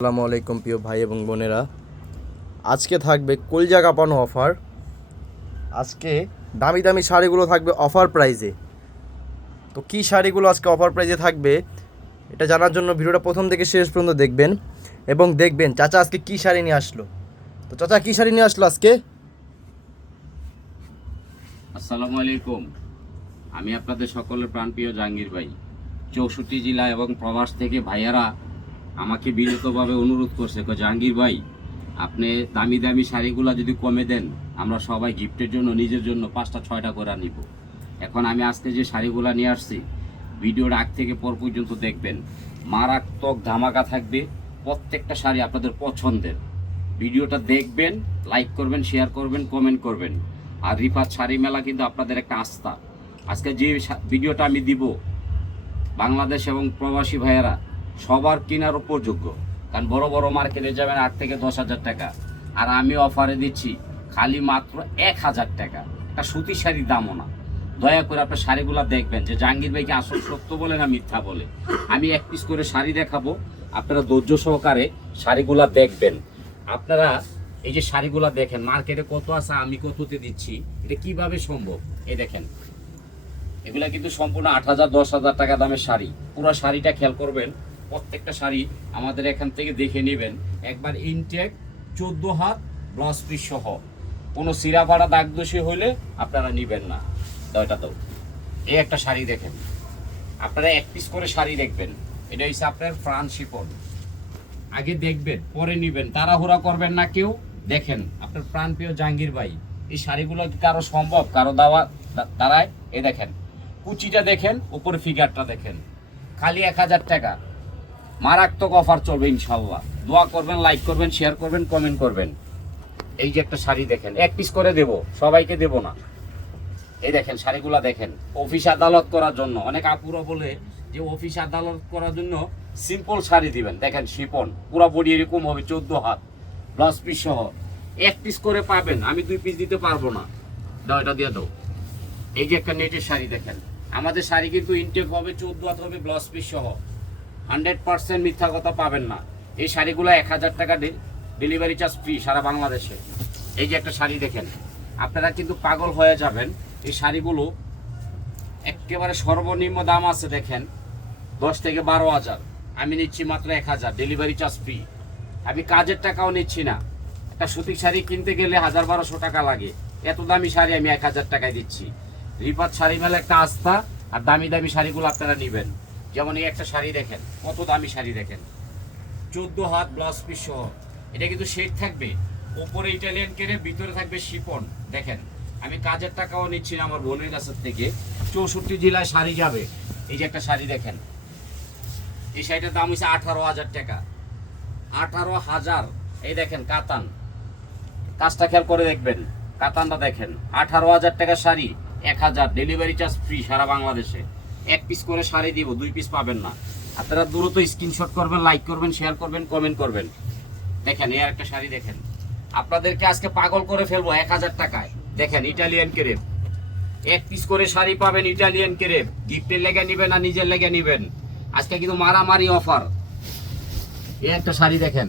আসসালামু আলাইকুম প্রিয় ভাই এবং বোনেরা। আজকে থাকবে কলজা কাঁপানো অফার। আজকে দামি দামি শাড়িগুলো থাকবে অফার প্রাইজে। তো কী শাড়িগুলো আজকে অফার প্রাইজে থাকবে এটা জানার জন্য ভিডিওটা প্রথম থেকে শেষ পর্যন্ত দেখবেন এবং দেখবেন চাচা আজকে কী শাড়ি নিয়ে আসলো। তো চাচা কী শাড়ি নিয়ে আসলো আজকে? আসসালামু আলাইকুম। আমি আপনাদের সকলের প্রাণপ্রিয় জাহাঙ্গীর ভাই। 64 জেলা এবং প্রবাস থেকে ভাইয়ারা আমাকে বিনীতভাবে অনুরোধ করছে, জাহাঙ্গীর ভাই আপনি দামি দামি শাড়িগুলো যদি কমে দেন, আমরা সবাই গিফটের জন্য নিজের জন্য 5টা 6টা করে নিব। এখন আমি আজকে যে শাড়িগুলো নিয়ে আসছি, ভিডিওর আগ থেকে পর পর্যন্ত দেখবেন, মারাত্মক ধামাকা থাকবে। প্রত্যেকটা শাড়ি আপনাদের পছন্দের। ভিডিওটা দেখবেন, লাইক করবেন, শেয়ার করবেন, কমেন্ট করবেন। আর রিফাত শাড়ি মেলা কিন্তু আপনাদের একটা আস্থা। আজকে যে ভিডিওটা আমি দিব, বাংলাদেশ এবং প্রবাসী ভাইয়েরা সবার কেনার উপযোগ্য। কারণ বড় বড় মার্কেটে যাবেন 8 থেকে 10,000 টাকা, আর আমি অফারে দিচ্ছি খালি মাত্র 1,000 টাকা। একটা সুতির শাড়ির দামও না। দয়া করে আপনার শাড়িগুলো দেখবেন যে জাহাঙ্গীর ভাইকে আসল সত্য বলে না মিথ্যা বলে। আমি এক পিস করে শাড়ি দেখাবো, আপনারা ধৈর্য সহকারে শাড়িগুলা দেখবেন। আপনারা এই যে শাড়িগুলা দেখেন, মার্কেটে কত আছে আমি কততে দিচ্ছি, এটা কিভাবে সম্ভব? এই দেখেন, এগুলা কিন্তু সম্পূর্ণ 8,000 10,000 টাকা দামের শাড়ি। পুরো শাড়িটা খেয়াল করবেন, প্রত্যেকটা শাড়ি আমাদের এখান থেকে দেখে নেবেন। একবার ইনটেক 14 হাত ব্লাউজ পিস সহ। কোনো সিরা ফাড়া দাগ দোষী হইলে আপনারা নেবেন না। দয়টা দাও। এই একটা শাড়ি দেখেন, আপনারা এক পিস করে শাড়ি দেখবেন। এটা হচ্ছে আপনার ফ্রান্স শিফন। আগে দেখবেন পরে নেবেন, তাড়াহুড়া করবেন না কেউ। দেখেন আপনার প্রাণপ্রিয় জাহাঙ্গীর ভাই, এই শাড়িগুলো কি কারো সম্ভব কারো দেওয়া দাঁড়ায়? এই দেখেন, কুচিটা দেখেন, উপরে ফিগারটা দেখেন, খালি 1,000 টাকা। মারাত্মক অফার চলবে ইনশাল্লাহ। দোয়া করবেন, লাইক করবেন, শেয়ার করবেন, কমেন্ট করবেন। এই যে একটা শাড়ি দেখেন, এক পিস করে দেব, সবাইকে দেব না। এই দেখেন শাড়িগুলা দেখেন, অফিস আদালত করার জন্য। অনেক আপুরা বলে যে অফিস আদালত করার জন্য সিম্পল শাড়ি দিবেন। দেখেন শিপন, পুরো বডি এরকম হবে, 14 হাত ব্লাউজ পিস সহ। এক পিস করে পাবেন, আমি 2 পিস দিতে পারবো না। দাও, এটা দিয়ে দাও। এই যে একটা নেটের শাড়ি দেখেন, আমাদের শাড়ি কিন্তু ইনটেক হবে, 14 হাত হবে, ব্লাউজ পিস সহ। 100% মিথ্যা কথা পাবেন না। এই শাড়িগুলো 1,000 টাকা ডেলিভারি চার্জ ফ্রি সারা বাংলাদেশে। এই যে একটা শাড়ি দেখেন, আপনারা কিন্তু পাগল হয়ে যাবেন। এই শাড়িগুলো একেবারে সর্বনিম্ন দাম আছে দেখেন, 10 থেকে 12,000। আমি নিচ্ছি মাত্র 1,000, ডেলিভারি চার্জ ফ্রি। আমি কাজের টাকাও নিচ্ছি না। একটা সুতির শাড়ি কিনতে গেলে 1,000-1,200 টাকা লাগে, এত দামি শাড়ি আমি 1,000 টাকায় দিচ্ছি। রিফাত শাড়ি মেলা একটা আস্থা। আর দামি দামি শাড়িগুলো আপনারা নেবেন। যেমন এই একটা শাড়ি দেখেন, কত দামি শাড়ি দেখেন, 14 হাত ব্লাউজ পিস সহ। এটা কিন্তু শেড থাকবে, উপরে ইটালিয়ান কেরে, ভিতরে থাকবে শিপন। দেখেন, আমি কাজের টাকাও নিচ্ছি না আমার বোনের কাছের থেকে। 64 জেলায় শাড়ি যাবে। এই যে একটা শাড়ি দেখেন, এই শাড়িটার দাম হচ্ছে 18,000 টাকা। 18,000। এই দেখেন কাতান, কাজটা খেয়াল করে দেখবেন, কাতানটা দেখেন। 18,000 টাকা শাড়ি, 1,000, ডেলিভারি চার্জ ফ্রি সারা বাংলাদেশে। এক পিস করে শাড়ি দিব, 2 পিস পাবেন না। আপনারা দ্রুত স্ক্রিনশট করবেন, লাইক করবেন, শেয়ার করবেন, কমেন্ট করবেন। দেখেন এই একটা শাড়ি দেখেন, আপনাদেরকে আজকে পাগল করে ফেলবো 1,000 টাকায়। দেখেন ইটালিয়ান কেরেপ, এক পিস করে শাড়ি পাবেন ইটালিয়ান কেরেপ। গিফটের লেগে নিবেন আর নিজের লেগে নিবেন। আজকে কিন্তু মারামারি অফার। এই একটা শাড়ি দেখেন,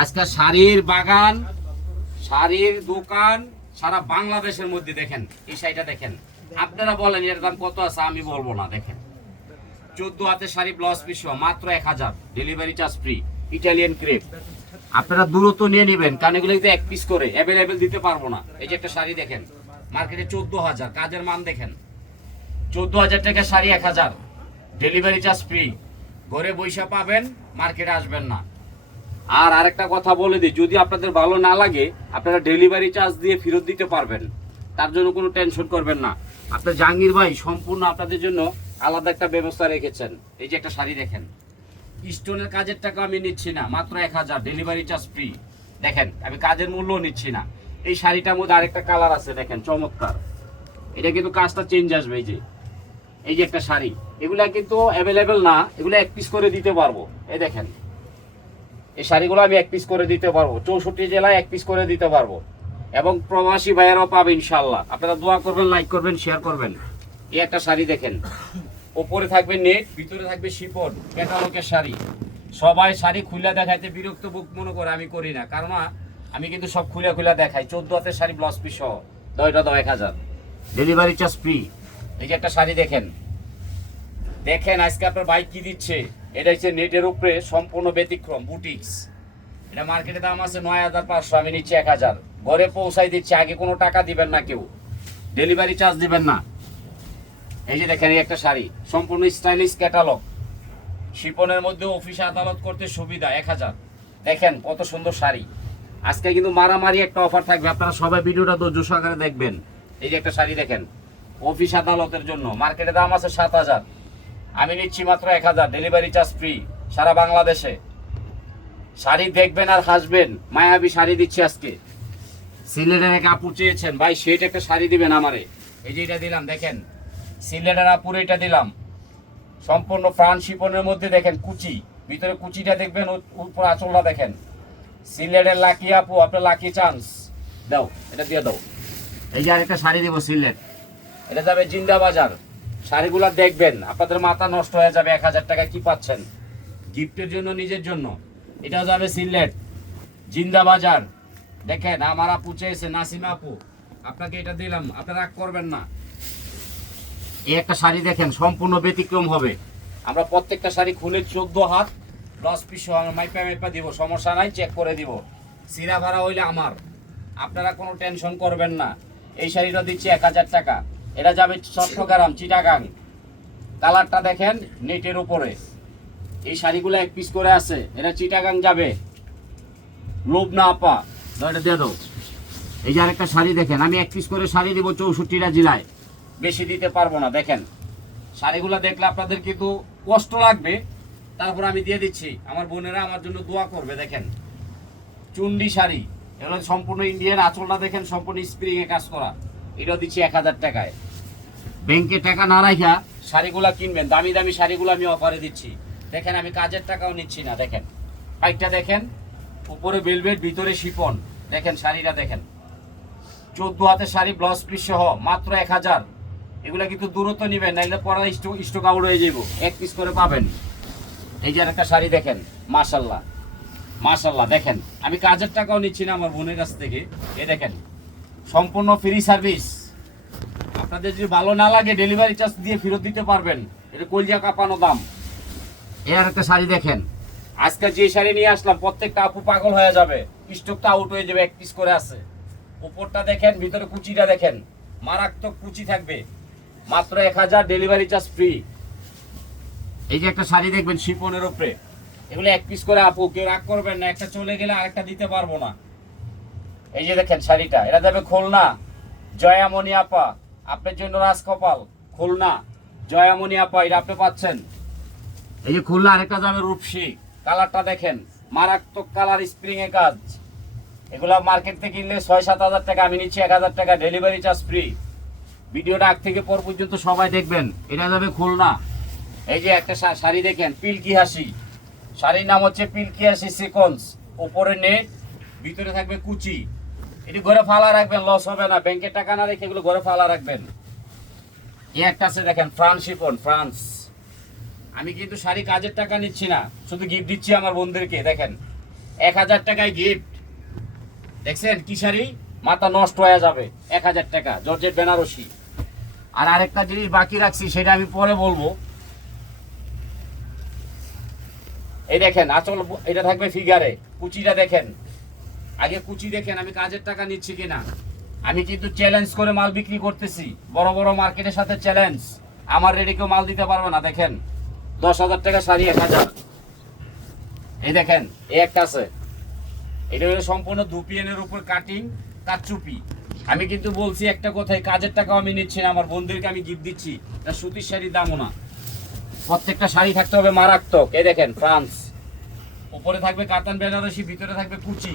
আজকে শাড়ির বাগান, শাড়ির দোকান সারা বাংলাদেশের মধ্যে। দেখেন এই শাড়িটা দেখেন, আপনারা বলেন এর দাম কত আছে, আমি বলবো না। দেখেন 14 হাতের শাড়ি, ব্লাউজ পিস মাত্র 1,000, delivery charge free, Italian crepe. আপনারা দূরত্ব নিয়ে নেবেন, কারণ এগুলো কিন্তু এক পিস করে অ্যাভেলেবেল দিতে পারবো না। এই যে একটা শাড়ি দেখেন, মার্কেটে 14,000, কাজের মান দেখেন। 14,000 টাকা শাড়ি 1,000, ডেলিভারি চার্জ ফ্রি। ঘরে বৈশা পাবেন, মার্কেটে আসবেন না। আর আরেকটা কথা বলে দিই, যদি আপনাদের ভালো না লাগে, আপনারা ডেলিভারি চার্জ দিয়ে ফেরত দিতে পারবেন। তার জন্য কোনো টেনশন করবেন না। আপনার জাহাঙ্গীর ভাই সম্পূর্ণ আপনাদের জন্য আলাদা একটা ব্যবস্থা রেখেছেন। এই যে একটা শাড়ি দেখেন, স্টোনের কাজের টাকা আমি নিচ্ছি না, মাত্র 1,000, ডেলিভারি চার্জ ফ্রি। দেখেন আমি কাজের মূল্যও নিচ্ছি না। এই শাড়িটার মধ্যে আরেকটা কালার আছে দেখেন, চমৎকার। এটা কিন্তু কাজটা চেঞ্জ আসবে। এই যে একটা শাড়ি, এগুলা কিন্তু অ্যাভেলেবেল না, এগুলো এক পিস করে দিতে পারবো। এই দেখেন, এই শাড়িগুলো আমি এক পিস করে দিতে পারবো, 64 জেলায় এক পিস করে দিতে পারবো। এবং প্রবাসী ভাইয়েরাও পাবে ইনশাল্লাহ। আপনারা দোয়া করবেন, লাইক করবেন, শেয়ার করবেন। এই একটা শাড়ি দেখেন, উপরে থাকবে নেট, ভিতরে থাকবে শিফন, ক্যাটালগের শাড়ি। সবাই শাড়ি খুলে দেখাইতে বিরক্ত বুক মনে করে, আমি করি না, কারণ আমি কিন্তু সব খুলে খুলে দেখাই। 14 হাতের শাড়ি ব্লাউজ পিস সহ, এটা দাও 1000, ডেলিভারি চার্জ ফ্রি। এই যে একটা শাড়ি দেখেন, দেখেন আজকে আপনার ভাই কি দিচ্ছে। এটা হচ্ছে নেটের উপরে সম্পূর্ণ ব্যতিক্রম বুটিক্স। এটা মার্কেটে দাম আছে 9500, আমি নিচ্ছি 1000। ঘরে পৌঁছাই দিচ্ছি, আগে কোনো টাকা দিবেন না, কেউ ডেলিভারি চার্জ দিবেন না। এই যে দেখেন, এই একটা শাড়ি সম্পূর্ণ স্টাইলিশ ক্যাটালগ, শিপনের মধ্যে অফিসে আদালত করতে সুবিধা, 1000। দেখেন কত সুন্দর শাড়ি। আজকে কিন্তু মারামারি একটা অফার থাকবে, আপনারা সবাই ভিডিওটা ধৈর্য সহকারে দেখবেন। এই যে একটা শাড়ি দেখেন, অফিস আদালতের জন্য, মার্কেটে দাম আছে 7000, আমি নিচ্ছি মাত্র 1000, ডেলিভারি চার্জ ফ্রি সারা বাংলাদেশে। শাড়ি দেখবেন আর হাসবেন, মায়াবী শাড়ি দিচ্ছি আজকে। সিলেটের এক আপু চেয়েছেন, ভাই সেটা একটা শাড়ি দিবেন আমারে। এই যে এটা দিলাম, দেখেন সিলেটের আপুর এটা দিলাম, সম্পূর্ণ ফ্রান্স শিপনের মধ্যে, দেখেন কুচি, ভিতরে কুচিটা দেখবেন, উপর আঁচলটা দেখেন। সিলেটের লাকি আপু, আপনার লাকি চান্স, দাও এটা দিয়ে দাও। এই যে আরেকটা শাড়ি দিব সিলেট, এটা যাবে জিন্দা বাজার। শাড়িগুলা দেখবেন, আপনাদের মাথা নষ্ট হয়ে যাবে। 1000 টাকায় কি পাচ্ছেন গিফটের জন্য, নিজের জন্য। এটাও যাবে সিলেট জিন্দা বাজার। দেখেন আমার আপু চেয়েছে, নাসিমা আপু, আপনাকে এটা দিলাম, আপনারা রাগ করবেন না। এই একটা শাড়ি দেখেন, সম্পূর্ণ ব্যতিক্রম হবে। আমরা প্রত্যেকটা শাড়ি খুলে 14 হাত ব্লাউজ পিস আমরা মাইপা দিব, সমস্যা নাই, চেক করে দিব। সিরা ভাড়া হইলে আমার, আপনারা কোনো টেনশন করবেন না। এই শাড়িটা দিচ্ছি 1000 টাকা। এটা যাবে চট্টগ্রাম চিটাগাং। কালারটা দেখেন নেটের উপরে, এই শাড়িগুলো এক পিস করে আছে, এটা চিটাগাং যাবে। লোভ না আপা, এটা দিয়ে দাও। এই যে আরেকটা শাড়ি দেখেন, আমি এক পিস করে শাড়ি দিব 64টা জেলায়, বেশি দিতে পারবো না। দেখেন শাড়িগুলো দেখলে আপনাদের কিন্তু কষ্ট লাগবে, তারপর আমি দিয়ে দিচ্ছি। আমার বোনেরা আমার জন্য দোয়া করবে। দেখেন চুন্ডি শাড়ি, এগুলো সম্পূর্ণ ইন্ডিয়ান, আঁচলটা দেখেন সম্পূর্ণ স্প্রিং এ কাজ করা। এটাও দিচ্ছি 1000 টাকায়। ব্যাংকে টাকা না রাখা শাড়িগুলা কিনবেন, দামি দামি শাড়িগুলো আমি অফারে দিচ্ছি। দেখেন আমি কাজের টাকাও নিচ্ছি না। দেখেন পাইকটা দেখেন, উপরে ভেলভেট, ভিতরে শিফন। দেখেন শাড়িটা দেখেন, 14 হাতের শাড়ি ব্লাউজ পিস সহ, মাত্র 1000। এগুলা কিন্তু দূরত্ব নিবেন, নাইলে পরে স্টক আউট হয়ে যাবো, এক পিস করে পাবেন। এই যে একটা শাড়ি দেখেন, মাশাল্লাহ মাশাল্লাহ। দেখেন আমি কাজের টাকাও নিচ্ছি না আমার বোনের কাছ থেকে। এ দেখেন সম্পূর্ণ ফ্রি সার্ভিস। আপনাদের যদি ভালো না লাগে ডেলিভারি চার্জ দিয়ে ফেরত দিতে পারবেন, এটা কলজা কাঁপানো দাম। এ আর একটা শাড়ি দেখেন, আজকে যে শাড়ি নিয়ে আসলাম প্রত্যেকটা আপু পাগল হয়ে যাবে, স্টকটা আউট হয়ে যাবে, এক পিস করে আছে। উপরটা দেখেন, ভিতরে কুচিটা দেখেন, মারাত্মক কুচি থাকবে, মাত্র 1000, ডেলিভারি চার্জ ফ্রি। এই যে একটা শাড়ি দেখবেন শিফনের উপরে, এগুলো এক পিস করে আপু, কেউ রাগ করবেন না, একটা চলে গেলে আরেকটা দিতে পারবো না। এই যে দেখেন শাড়িটা, এটা যাবে খুলনা, জয়ামণি আপা, আপনার জন্য রাজকপাল, খুলনা জয়ামণি আপা, এটা আপনি পাচ্ছেন। এই যে খুলনা আরেকটা যাবে রূপসী, কালারটা দেখেন মারাত্মক কালার, স্প্রিং এ কাজ। এগুলা মার্কেট থেকে কিনলে 6-7 হাজার টাকা, আমি নিচ্ছি 1000 টাকা, ডেলিভারি চার্জ ফ্রি। ভিডিওটা আগ থেকে পর পর্যন্ত সবাই দেখবেন। এটা যাবে খুলনা। এই যে একটা শাড়ি দেখেন, পিল্কি হাসি, শাড়ির নাম হচ্ছে পিল্কি হাসি সিকোয়েন্স, উপরে নেট, ভিতরে থাকবে কুচি। এটি ঘরে ফালা রাখবেন, লস হবে না, ব্যাংকে টাকা না রেখে এগুলো ঘরে ফালা রাখবেন। এই একটা আছে দেখেন, ফ্রান্স শিফন, ফ্রান্স। আমি কিন্তু শাড়ি কাজের টাকা নিচ্ছি না, শুধু গিফট দিচ্ছি আমার বন্ধুদেরকে। দেখেন 1000 টাকায় গিফট। দেখছেন কি শাড়ি, মাথা নষ্ট হয়ে যাবে, 1000 টাকা, জর্জেট বেনারসি। আর আরেকটা জিনিস বাকি রাখছি, সেটা আমি পরে বলবো। এই দেখেন আঁচল, এটা থাকবে ফিগারে, কুচিটা দেখেন, আগে কুচি দেখেন। আমি কাজের টাকা নিচ্ছি কিনা, আমি কিন্তু চ্যালেঞ্জ করে মাল বিক্রি করতেছি, বড় বড় মার্কেটের সাথে চ্যালেঞ্জ। আমার রেডি কেউ মাল দিতে পারবে না। দেখেন 10,000 টাকা শাড়ি 1000। এই দেখেন এই একটা আছে, এটা হলো সম্পূর্ণ দুপিয়ানের উপর কাটিং, কাচুপি। আমি কিন্তু বলছি একটা কথাই, কাজের টাকাও আমি নিচ্ছি না, আমার বন্ধুদেরকে আমি গিফট দিচ্ছি। এটা সুতির শাড়ির দামও না, প্রত্যেকটা শাড়ি থাকতে হবে মারাত্মক। এই দেখেন ফ্রান্স, উপরে থাকবে কাতান বেনারসি, ভিতরে থাকবে কুচি,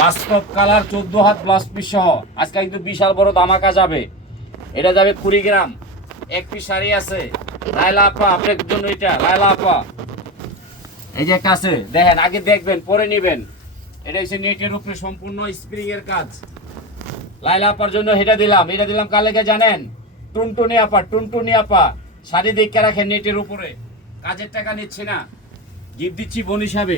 বাস্তব কালার, 14 হাত ব্লাউজ পিস সহ। আজকে কিন্তু বিশাল বড় ধামাকা যাবে। এটা যাবে কুড়িগ্রাম, এক পিস শাড়ি আছে। লাইলা আপা আপনার জন্য, এটা লাইলা আপা। এই যে একটা আছে দেখেন, আগে দেখবেন পরে নিবেন। এটা হচ্ছে নেটের উপরে সম্পূর্ণ স্প্রিং এর কাজ। লাইলা আপার জন্য এটা দিলাম। এটা দিলাম কালেকে জানেন, টুনটুনি আপা, টুনটুনি আপা। শাড়ি দেখে রাখেন, নেটের উপরে, কাজের টাকা নিচ্ছি না। গিফট দিচ্ছি বোন হিসাবে।